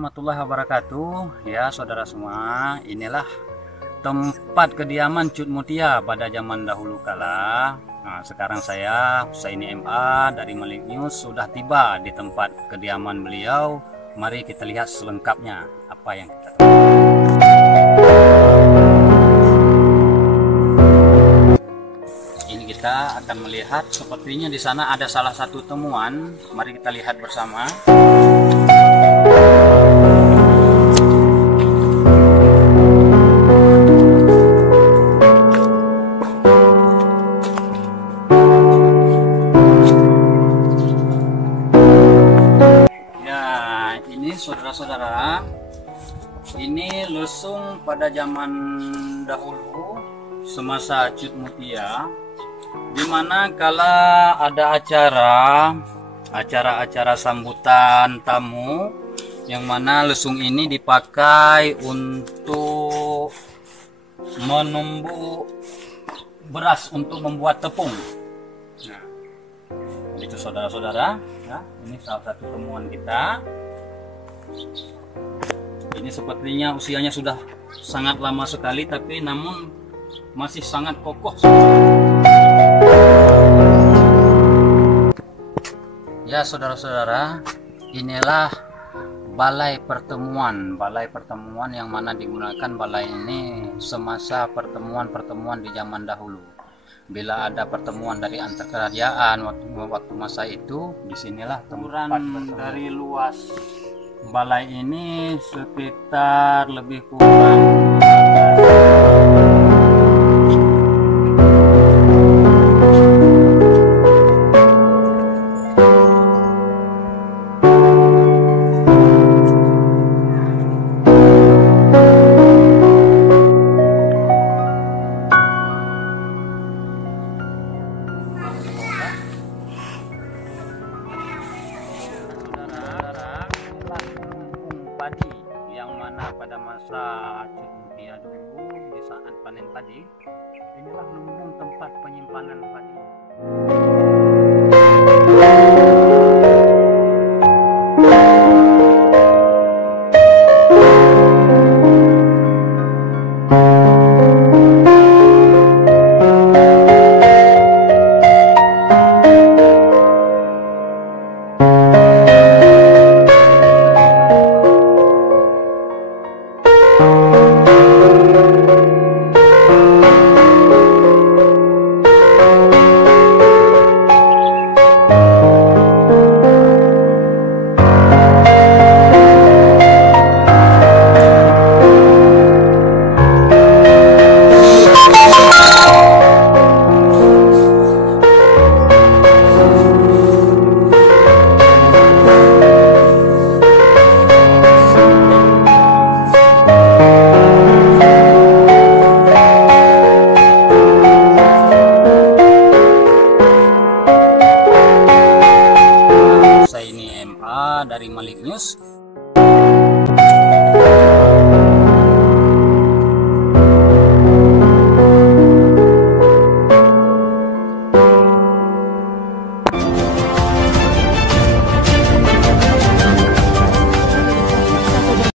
warahmatullahi wabarakatuh. Ya saudara semua, inilah tempat kediaman Cut Mutia pada zaman dahulu kala. Nah, sekarang saya Husaini MA dari Malik News sudah tiba di tempat kediaman beliau. Mari kita lihat selengkapnya apa yang kita tahu. Ini kita akan melihat, sepertinya di sana ada salah satu temuan. Mari kita lihat bersama. Saudara-saudara, ini lesung pada zaman dahulu semasa Cut Mutia, dimana kala ada acara sambutan tamu, yang mana lesung ini dipakai untuk menumbuk beras untuk membuat tepung. Nah, itu saudara-saudara, ya, ini salah satu temuan kita. Ini sepertinya usianya sudah sangat lama sekali, tapi namun masih sangat kokoh. Ya saudara-saudara, inilah balai pertemuan yang mana digunakan balai ini semasa pertemuan di zaman dahulu. Bila ada pertemuan dari antar kerajaan waktu masa itu, disinilah tempat dari luas balai ini sekitar lebih kurang padi, yang mana pada masa Cut Mutia dulu di saat panen padi, inilah lumbung tempat penyimpanan padi.